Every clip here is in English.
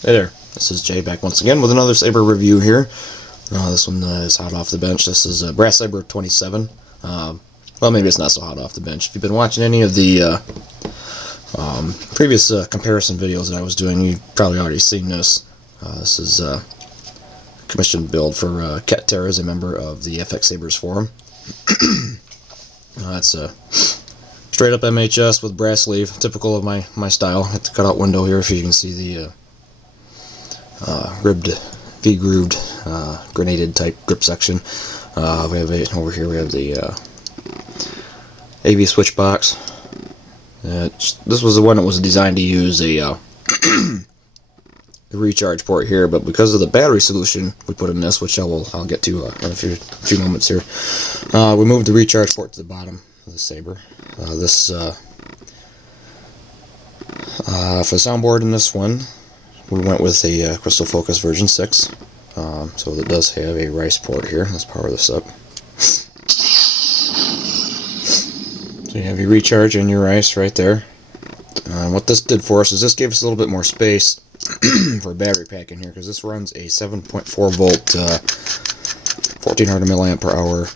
Hey there, this is Jay back once again with another saber review here. This one is hot off the bench. This is BS-27. Well, maybe it's not so hot off the bench. If you've been watching any of the previous comparison videos that I was doing, you've probably already seen this. This is a commissioned build for Cat Terra as a member of the FX-Sabers forum. That's a straight up MHS with brass sleeve, typical of my style. Hit the cutout window here if you can see the ribbed, V-grooved, grenaded type grip section. We have over here we have the AV switch box. This was the one that was designed to use a the recharge port here, but because of the battery solution we put in this, which I'll get to in a few moments here, we moved the recharge port to the bottom of the saber. For the soundboard in this one, we went with a Crystal Focus version 6, so it does have a rice port here. Let's power this up. So you have your recharge and your rice right there. What this did for us is this gave us a little bit more space for a battery pack in here, because this runs a 7.4 volt 1400 milliamp per hour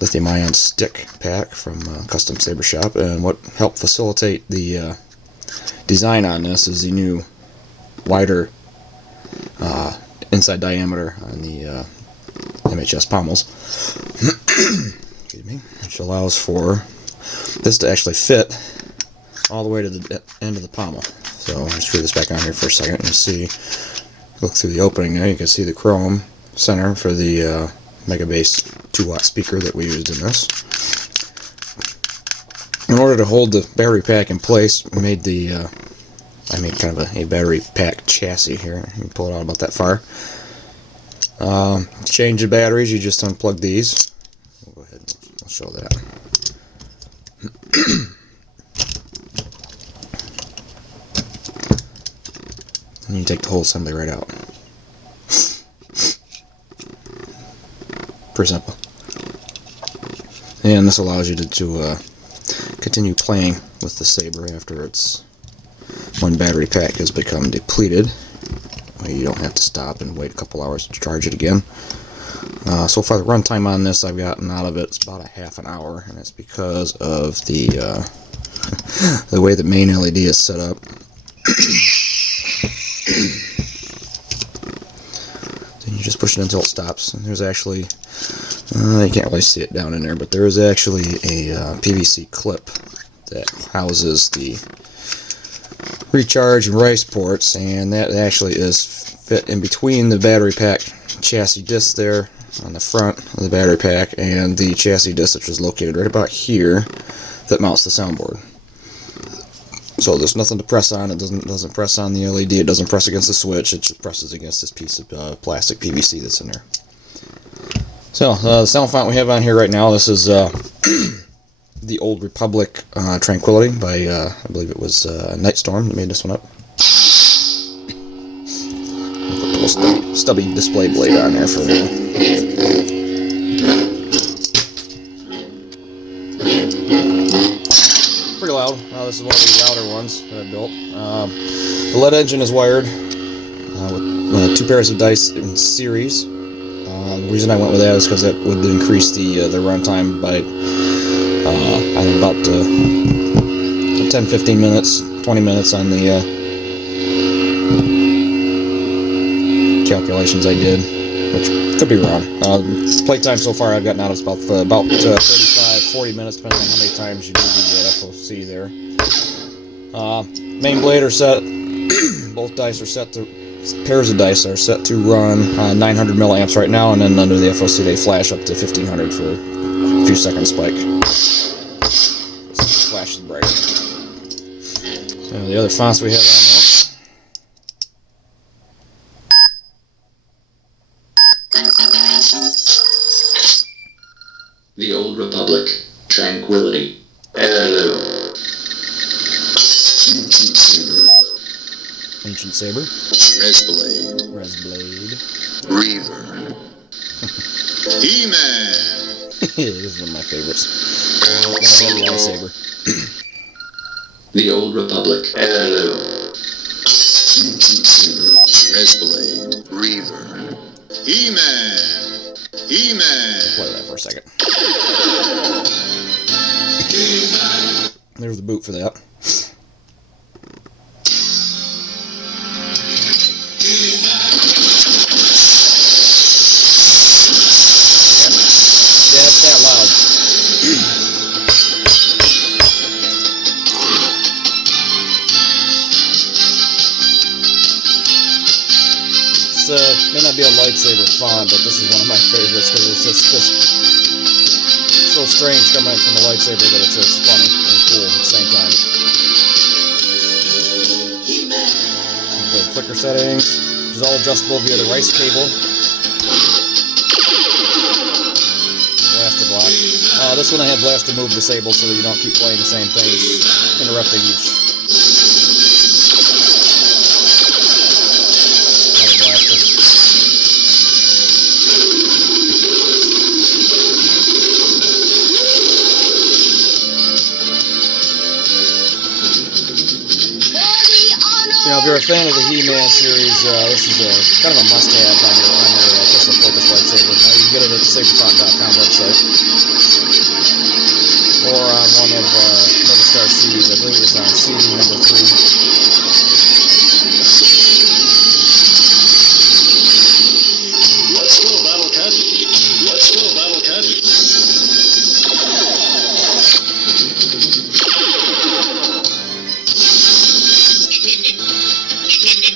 lithium ion stick pack from Custom Saber shop. And what helped facilitate the design on this is the new wider inside diameter on the MHS pommels. Excuse me, which allows for this to actually fit all the way to the end of the pommel. So I'll screw this back on here for a second and see. Look through the opening there, you can see the chrome center for the Mega Bass 2-watt speaker that we used in this. In order to hold the battery pack in place, we made I made kind of a battery pack chassis here. You can pull it out about that far. To change the batteries, you just unplug these. We'll go ahead and I'll show that. And you take the whole assembly right out. Pretty simple. And this allows you to continue playing with the saber after its one battery pack has become depleted. You don't have to stop and wait a couple hours to charge it again. So far the runtime on this I've gotten out of it is about a half an hour, and it's because of the the way the main LED is set up. Then you just push it until it stops, and there's actually you can't really see it down in there, but there is actually a PVC clip that houses the recharge and rice ports, and that actually is fit in between the battery pack chassis disc there on the front of the battery pack and the chassis disc, which is located right about here, that mounts the soundboard. So there's nothing to press on. It doesn't press on the LED. It doesn't press against the switch. It just presses against this piece of plastic PVC that's in there. So the sound font we have on here right now, this is the Old Republic Tranquility by, I believe it was Nightstorm that made this one up. I'll put a little stubby display blade on there for now. Pretty loud. This is one of the louder ones that I built. The LedEngin is wired with 2 pairs of dice in series. The reason I went with that is because that would increase the runtime by I think about 10-15 minutes, 20 minutes on the calculations I did, which could be wrong. Playtime so far I've gotten out of about 35-40 minutes, depending on how many times you do the FOC there. Main blade are set. Both dice are set to, pairs of dice are set to run 900 milliamps right now, and then under the FOC they flash up to 1500 for a few seconds spike. Flashes brighter. So the other fonts we have on this. The Old Republic Tranquility. Hello. Ancient Saber. Resblade. Reaver. He-Man. This is one of my favorites. One saber. The Old Republic. Hello. Escalade. Reaver. He-Man. He-Man. Play that for a second. There's the boot for that. Yeah, it's that loud. May not be a lightsaber font, but this is one of my favorites because it's just so strange coming from a lightsaber that it's funny and cool at the same time. The flicker settings, which is all adjustable via the rice cable. Blaster block. This one I had blaster move disabled so that you don't keep playing the same things, interrupting each. You know, if you're a fan of the He-Man series, this is kind of a must-have on your Crystal Focus lightsaber. Now, you can get it at the SaberFont.com website, or on one of Novistar CDs. I believe it's on CD number 3. Let's go, Battle Cat. Let's go, Battle Cat.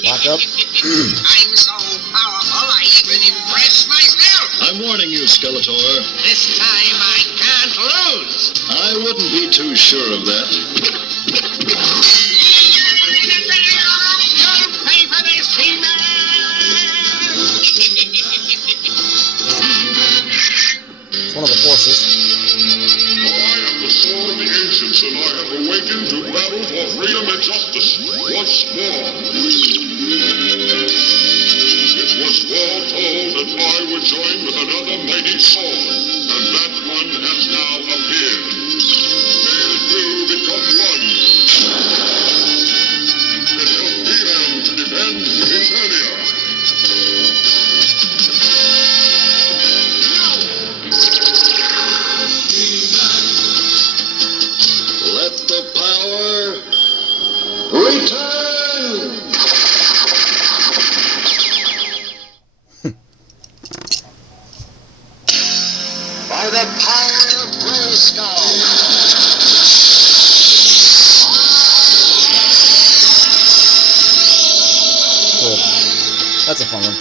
Lock up. I'm so powerful, I even impress myself. I'm warning you, Skeletor. This time I can't lose. I wouldn't be too sure of that. You'll pay for this, He-Man. It's one of the forces. I am the sword of the ancients, and I have awakened to battle for freedom and justice once more. It was foretold that I would join with another mighty sword, and that one has now appeared. May you become one, and help He-Man to defend Eternia. Let the power return! By the power of Grayskull! Cool. That's a fun one.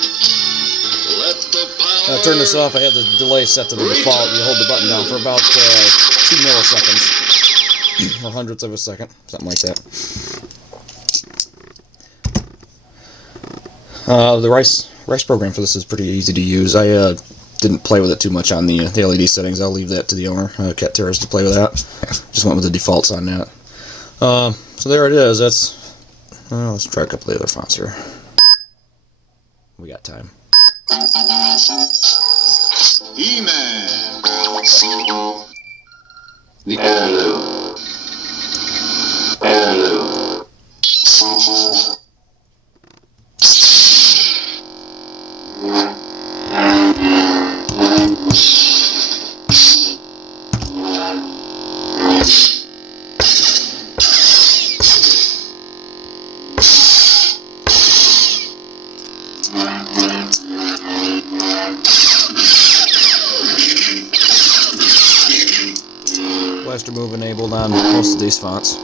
Let the power Turn this off. I have the delay set to the default. You hold the button down for about 2 milliseconds. Or hundredths of a second. Something like that. The rice program for this is pretty easy to use. I didn't play with it too much on the LED settings. I'll leave that to the owner, Cat Terrace, to play with that. Just went with the defaults on that. So there it is. That's. Let's try a couple of the other fonts here. We got time. He-Man! The heirloom. Heirloom. Blaster move enabled on most of these fonts.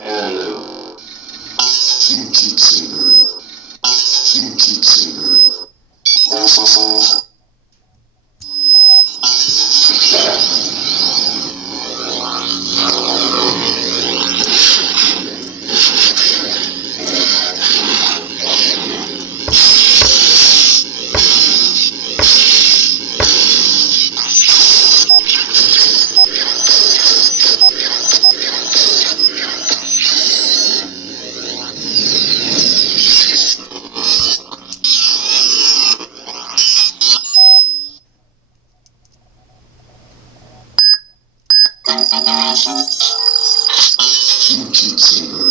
Heirloom. Custom Saber.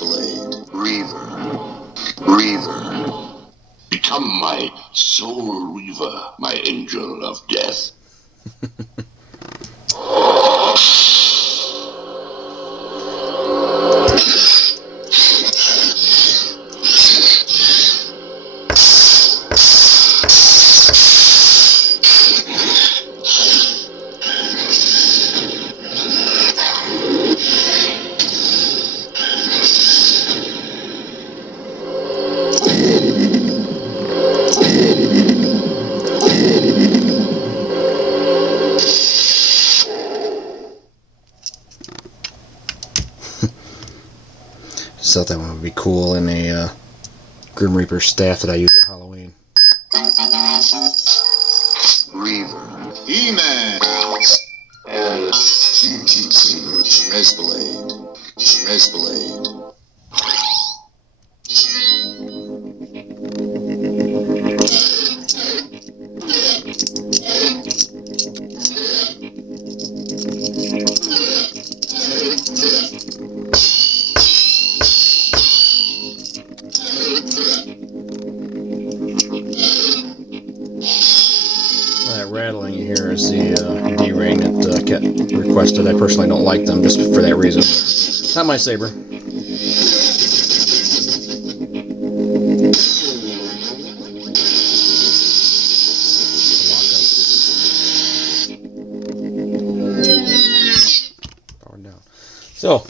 Blade. Reaver. Become my soul reaver, my angel of death. Just thought that one would be cool in a Grim Reaper staff that I use at Halloween. Reaver. He-Man. And Blade. That rattling you hear is the D-ring that Ket requested. I personally don't like them just for that reason. Not my saber. Powered down. So,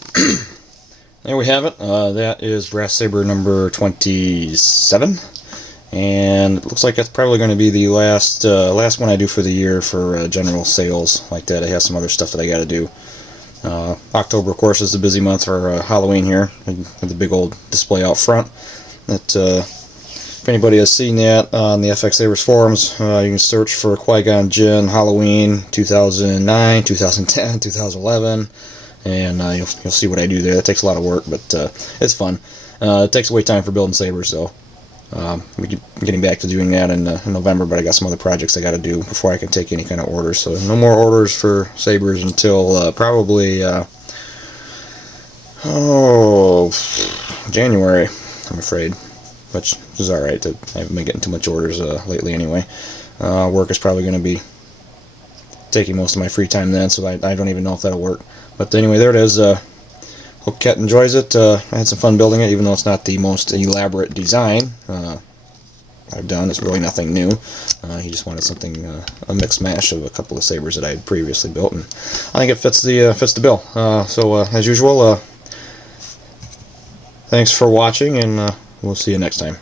there we have it. That is Brass Saber number 27. And it looks like that's probably going to be the last one I do for the year for general sales like that. I have some other stuff that I got to do. October, of course, is the busy month for Halloween here. With the big old display out front. That if anybody has seen that on the FX-Sabers forums, you can search for Jay-gon Jinn Halloween 2009, 2010, 2011, and you'll see what I do there. That takes a lot of work, but it's fun. It takes away time for building sabers, though. I'm getting back to doing that in November, but I got some other projects I got to do before I can take any kind of orders. So no more orders for sabers until probably January, I'm afraid, which is alright. I haven't been getting too much orders lately anyway. Work is probably going to be taking most of my free time then, so I don't even know if that'll work. But anyway, there it is. Hope Ket enjoys it. I had some fun building it, even though it's not the most elaborate design I've done. It's really nothing new. He just wanted something, a mix mash of a couple of sabers that I had previously built, and I think it fits the bill. So as usual, thanks for watching, and we'll see you next time.